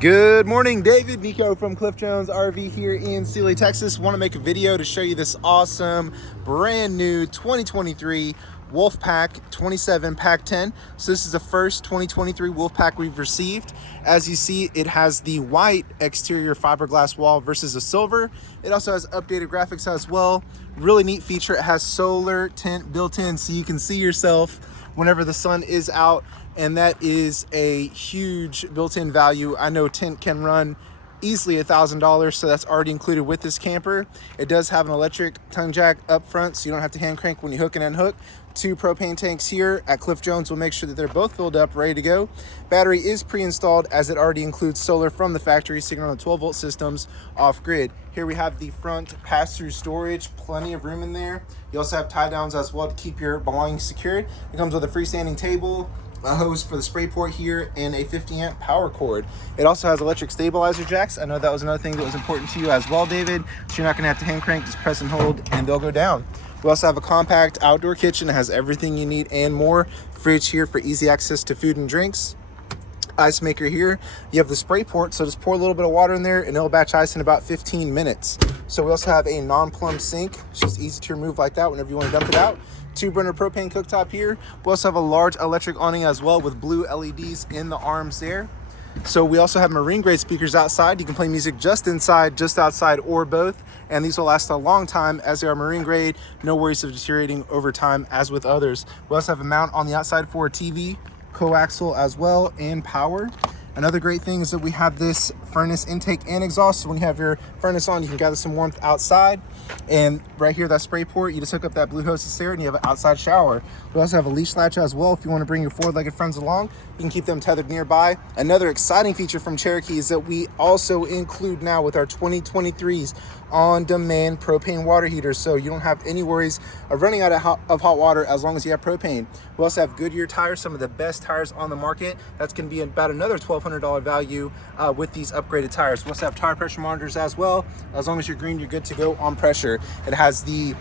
Good morning, David. Niko from Cliff Jones RV here in Sealy, Texas. Want to make a video to show you this awesome brand new 2023 Wolfpack 27PACK10. So this is the first 2023 Wolfpack we've received. As you see, it has the white exterior fiberglass wall versus a silver. It also has updated graphics as well. Really neat feature. It has solar tint built in so you can see yourself whenever the sun is out, and that is a huge built-in value. I know tint can run easily $1,000, so that's already included with this camper. It does have an electric tongue jack up front, so you don't have to hand crank when you hook and unhook. 2 propane tanks here at Cliff Jones will make sure that they're both filled up, ready to go. Battery is pre-installed as it already includes solar from the factory, sitting on the 12-volt systems off-grid. Here we have the front pass-through storage, plenty of room in there. You also have tie-downs as well to keep your belongings secured. It comes with a freestanding table, a hose for the spray port here, and a 50-amp power cord. It also has electric stabilizer jacks. I know that was another thing that was important to you as well, David. So you're not gonna have to hand crank, just press and hold, and they'll go down. We also have a compact outdoor kitchen. It has everything you need and more. Fridge here for easy access to food and drinks. Ice maker here. You have the spray port, so just pour a little bit of water in there and it'll batch ice in about 15 minutes. So we also have a non-plumb sink. It's just easy to remove like that whenever you want to dump it out. 2-burner propane cooktop here. We also have a large electric awning as well with blue LEDs in the arms there. So we also have marine grade speakers outside. You can play music just inside, just outside, or both. And these will last a long time as they are marine grade. No worries of deteriorating over time as with others. We also have a mount on the outside for a TV, coaxial as well, and power. Another great thing is that we have this furnace intake and exhaust. So when you have your furnace on, you can gather some warmth outside. And right here, that spray port, you just hook up that blue hose there and you have an outside shower. We also have a leash latch as well. If you want to bring your 4-legged friends along, you can keep them tethered nearby. Another exciting feature from Cherokee is that we also include now with our 2023s on-demand propane water heaters, so you don't have any worries of running out of hot water as long as you have propane. We also have Goodyear Tires, some of the best tires on the market. That's going to be about another $1,200 value with these upgraded tires. We also have tire pressure monitors as well. As long as you're green, you're good to go on pressure. It has the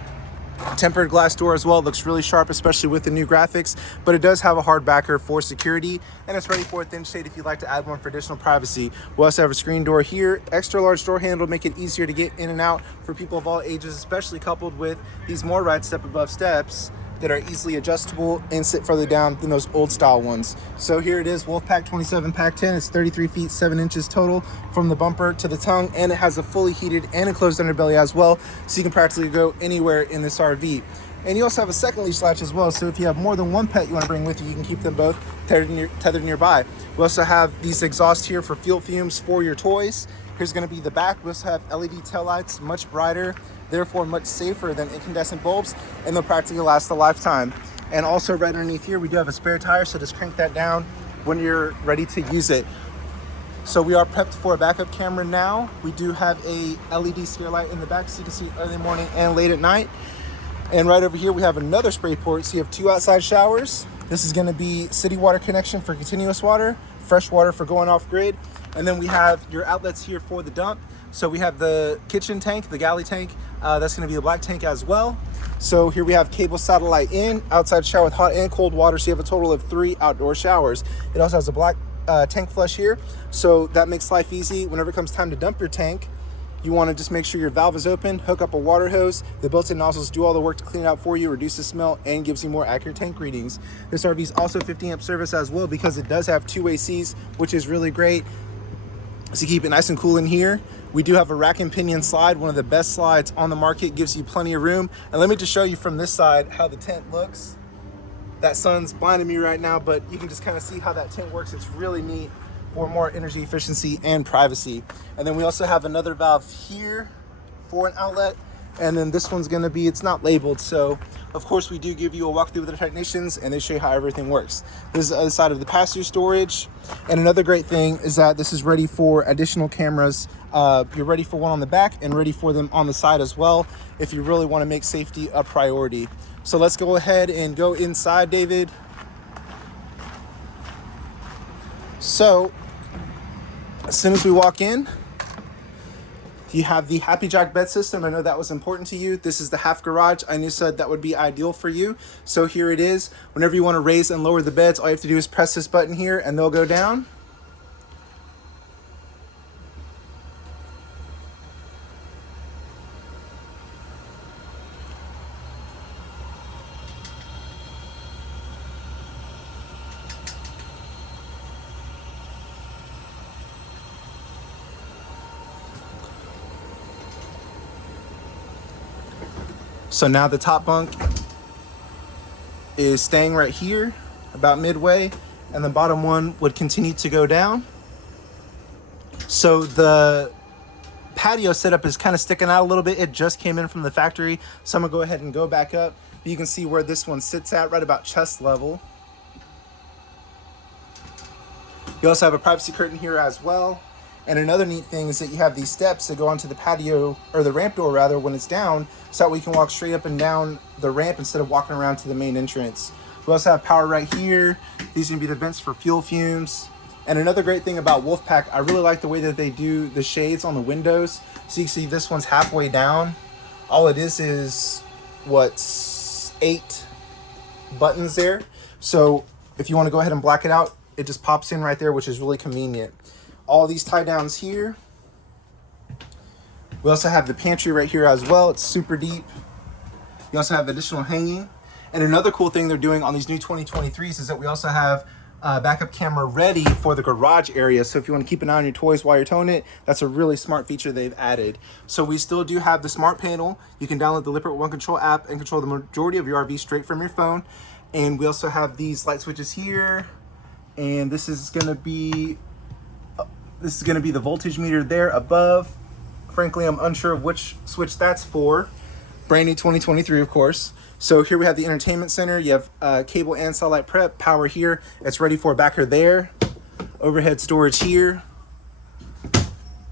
tempered glass door as well. It looks really sharp, especially with the new graphics, but it does have a hard backer for security, and it's ready for a thin shade if you'd like to add one for additional privacy. We also have a screen door here, extra large door handle to make it easier to get in and out for people of all ages, especially coupled with these more ride step above steps that are easily adjustable and sit further down than those old style ones. So here it is, Wolfpack 27PACK10. It's 33 feet 7 inches total from the bumper to the tongue, and it has a fully heated and enclosed underbelly as well, so you can practically go anywhere in this RV. And you also have a second leash latch as well, so if you have more than one pet you want to bring with you, you can keep them both tethered nearby. We also have these exhausts here for fuel fumes for your toys. Here's going to be the back. We also have LED taillights, much brighter, therefore much safer than incandescent bulbs, and they'll practically last a lifetime. And also right underneath here, we do have a spare tire, so just crank that down when you're ready to use it. So we are prepped for a backup camera now. We do have a LED scare light in the back, so you can see early morning and late at night. And right over here, we have another spray port, so you have 2 outside showers. This is going to be city water connection for continuous water, fresh water for going off grid. And then we have your outlets here for the dump. So we have the kitchen tank, the galley tank. That's going to be a black tank as well. So here we have cable satellite in, outside shower with hot and cold water. So you have a total of 3 outdoor showers. It also has a black tank flush here. So that makes life easy. Whenever it comes time to dump your tank, you want to just make sure your valve is open, hook up a water hose. The built-in nozzles do all the work to clean it out for you, reduce the smell, and gives you more accurate tank readings. This RV is also 50-amp service as well because it does have 2 ACs, which is really great. So keep it nice and cool in here. We do have a rack and pinion slide, one of the best slides on the market, gives you plenty of room. And let me just show you from this side how the tent looks. That sun's blinding me right now, but you can just kind of see how that tent works. It's really neat for more energy efficiency and privacy. And then we also have another valve here for an outlet. And then this one's gonna be, it's not labeled. So of course we do give you a walkthrough with the technicians and they show you how everything works. This is the other side of the pass-through storage. And another great thing is that this is ready for additional cameras. You're ready for one on the back and ready for them on the side as well, if you really wanna make safety a priority. So let's go ahead and go inside, David. So as soon as we walk in, you have the Happy Jack bed system. I know that was important to you. This is the half garage. I knew said that would be ideal for you. So here it is. Whenever you want to raise and lower the beds, all you have to do is press this button here and they'll go down. So now the top bunk is staying right here about midway, and the bottom one would continue to go down. So the patio setup is kind of sticking out a little bit. It just came in from the factory, so I'm gonna go ahead and go back up. You can see where this one sits at, right about chest level. You also have a privacy curtain here as well. And another neat thing is that you have these steps that go onto the patio, or the ramp door rather, when it's down, so that we can walk straight up and down the ramp instead of walking around to the main entrance. We also have power right here. These are gonna be the vents for fuel fumes. And another great thing about Wolfpack, I really like the way that they do the shades on the windows. So you can see this one's halfway down. All it is what's 8 buttons there. So if you want to go ahead and black it out, it just pops in right there, which is really convenient. All these tie downs here. We also have the pantry right here as well. It's super deep. You also have additional hanging. And another cool thing they're doing on these new 2023s is that we also have backup camera ready for the garage area. So if you want to keep an eye on your toys while you're towing it, that's a really smart feature they've added. So we still do have the smart panel. You can download the Lippert One Control app and control the majority of your RV straight from your phone. And we also have these light switches here. And this is going to be the voltage meter there above. Frankly, I'm unsure of which switch that's for. Brand new 2023, of course. So here we have the entertainment center. You have cable and satellite prep, power here. It's ready for a backer there. Overhead storage here.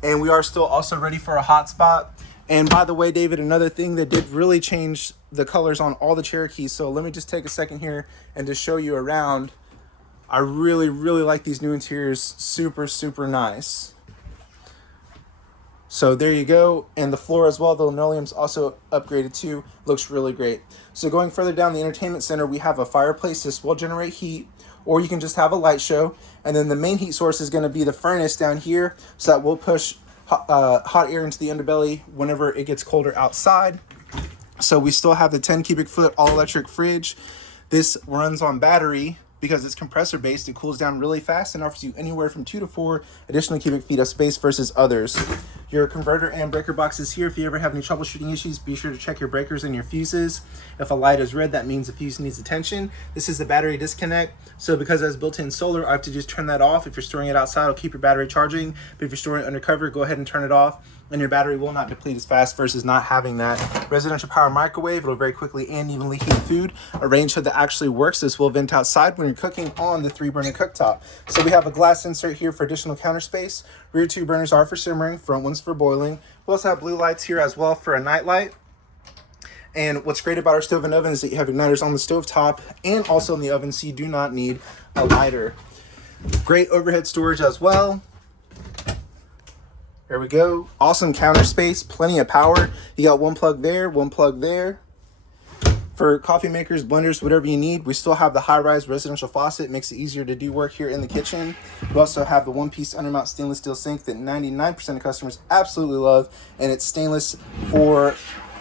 And we are still also ready for a hotspot. And by the way, David, another thing that did really change the colors on all the Cherokees. So let me just take a second here and just show you around. I really, really like these new interiors. Super, super nice. So there you go. And the floor as well, the linoleum's also upgraded too. Looks really great. So going further down the entertainment center, we have a fireplace. This will generate heat, or you can just have a light show. And then the main heat source is going to be the furnace down here. So that will push hot air into the underbelly whenever it gets colder outside. So we still have the 10 cubic foot all electric fridge. This runs on battery. Because it's compressor based, it cools down really fast and offers you anywhere from 2 to 4 additional cubic feet of space versus others. Your converter and breaker box is here. If you ever have any troubleshooting issues, be sure to check your breakers and your fuses. If a light is red, that means the fuse needs attention. This is the battery disconnect. So because it has built-in solar, I have to just turn that off. If you're storing it outside, it'll keep your battery charging. But if you're storing it undercover, go ahead and turn it off, and your battery will not deplete as fast versus not having that. Residential power microwave, it'll very quickly and evenly heat food. A range hood that actually works. This will vent outside when you're cooking on the 3-burner cooktop. So we have a glass insert here for additional counter space. Rear 2 burners are for simmering, front one's for boiling. We also have blue lights here as well for a night light. And what's great about our stove and oven is that you have igniters on the stove top and also in the oven, so you do not need a lighter. Great overhead storage as well. There we go. Awesome counter space, plenty of power. You got one plug there, one plug there. For coffee makers, blenders, whatever you need. We still have the high-rise residential faucet. It makes it easier to do work here in the kitchen. We also have the one-piece undermount stainless steel sink that 99% of customers absolutely love. And it's stainless for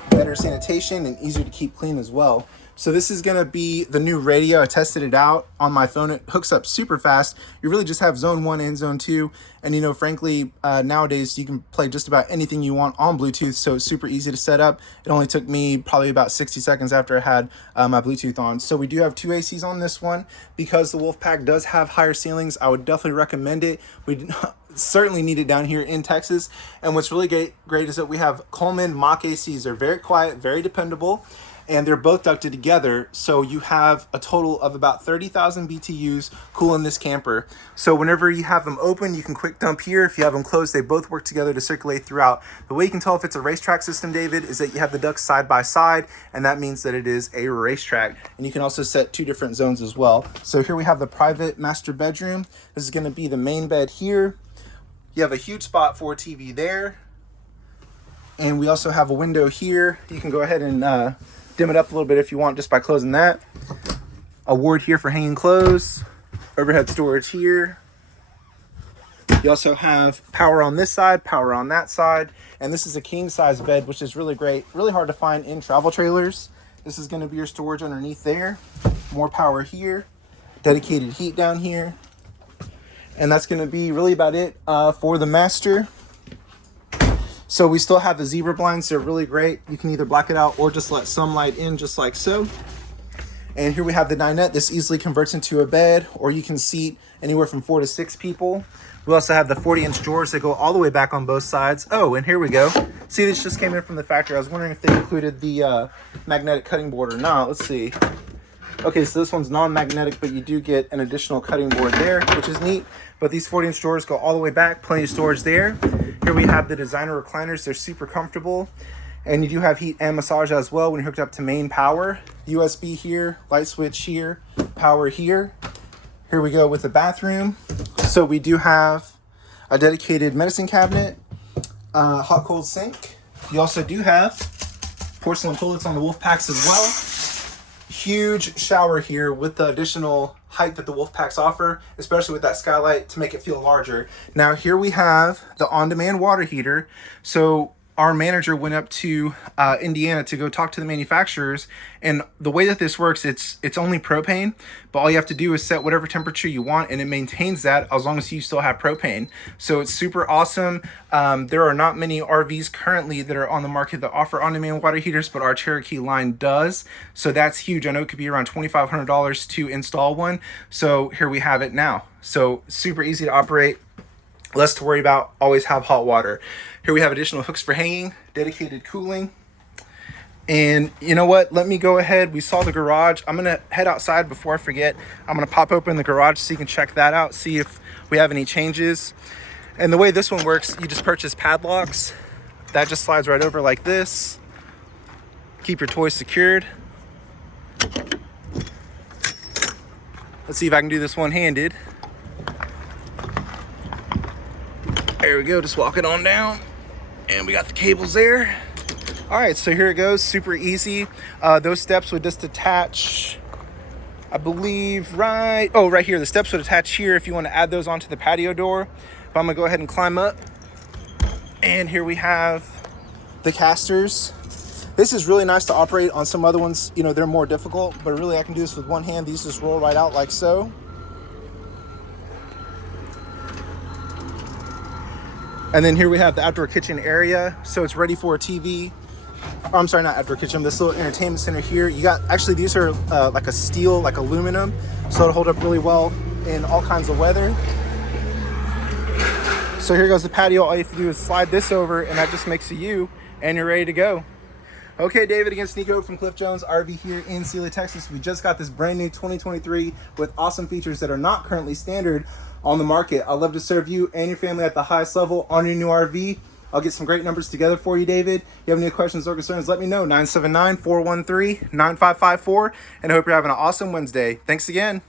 better sanitation and easier to keep clean as well. So this is going to be the new radio. I tested it out on my phone. It hooks up super fast. You really just have zone 1 and zone 2. And, you know, frankly, nowadays you can play just about anything you want on Bluetooth. So it's super easy to set up. It only took me probably about 60 seconds after I had my Bluetooth on. So we do have 2 ACs on this one. Because the Wolfpack does have higher ceilings, I would definitely recommend it. We certainly need it down here in Texas. And what's really great is that we have Coleman mock ACs. They're very quiet, very dependable. And they're both ducted together, so you have a total of about 30,000 BTUs cooling this camper. So whenever you have them open, you can quick dump here. If you have them closed, they both work together to circulate throughout. The way you can tell if it's a racetrack system, David, is that you have the ducts side by side, and that means that it is a racetrack. And you can also set 2 different zones as well. So here we have the private master bedroom. This is going to be the main bed here. You have a huge spot for a TV there. And we also have a window here. You can go ahead and dim it up a little bit if you want just by closing that. A ward here for hanging clothes. Overhead storage here. You also have power on this side, power on that side. And this is a king size bed, which is really great. Really hard to find in travel trailers. This is going to be your storage underneath there. More power here. Dedicated heat down here. And that's going to be really about it for the master. So we still have the zebra blinds. They're really great. You can either black it out or just let some light in, just like so. And here we have the dinette. This easily converts into a bed, or you can seat anywhere from 4 to 6 people. We also have the 40-inch drawers that go all the way back on both sides. Oh, and here we go. See, this just came in from the factory. I was wondering if they included the magnetic cutting board or not. Let's see. Okay, so this one's non-magnetic, but you do get an additional cutting board there, which is neat. But these 40-inch drawers go all the way back. Plenty of storage there. Here we have the designer recliners. They're super comfortable. And you do have heat and massage as well when you're hooked up to main power. USB here, light switch here, power here. Here we go with the bathroom. So we do have a dedicated medicine cabinet, hot cold sink. You also do have porcelain toilets on the Wolfpacks as well. Huge shower here with the additional height that the Wolfpacks offer, especially with that skylight to make it feel larger. Now here we have the on-demand water heater. So our manager went up to Indiana to go talk to the manufacturers, and the way that this works, it's only propane, but all you have to do is set whatever temperature you want, and it maintains that as long as you still have propane. So it's super awesome. There are not many RVs currently that are on the market that offer on-demand water heaters, but our Cherokee line does. So that's huge. I know it could be around $2,500 to install one. So here we have it now. So super easy to operate. Less to worry about, always have hot water. Here we have additional hooks for hanging, dedicated cooling. And you know what? Let me go ahead. We saw the garage. I'm going to head outside before I forget. I'm going to pop open the garage so you can check that out, see if we have any changes. And the way this one works, you just purchase padlocks. That just slides right over like this. Keep your toys secured. Let's see if I can do this one-handed. There we go, just walk it on down. And we got the cables there. All right, so here it goes, super easy. Those steps would just attach, I believe, right here. The steps would attach here if you want to add those onto the patio door. But I'm gonna go ahead and climb up. And here we have the casters. This is really nice to operate. On some other ones, you know, they're more difficult, but really I can do this with one hand. These just roll right out like so. And then here we have the outdoor kitchen area. So it's ready for a TV. Oh, I'm sorry, not outdoor kitchen, this little entertainment center here. You got, actually these are like a steel, like aluminum. So it'll hold up really well in all kinds of weather. So here goes the patio. All you have to do is slide this over and that just makes a U and you're ready to go. Okay, David against Niko from Cliff Jones RV here in Sealy, Texas. We just got this brand new 2023 with awesome features that are not currently standard on the market. I'd love to serve you and your family at the highest level on your new RV. I'll get some great numbers together for you, David. If you have any questions or concerns, let me know. 979-413-9554. And I hope you're having an awesome Wednesday. Thanks again.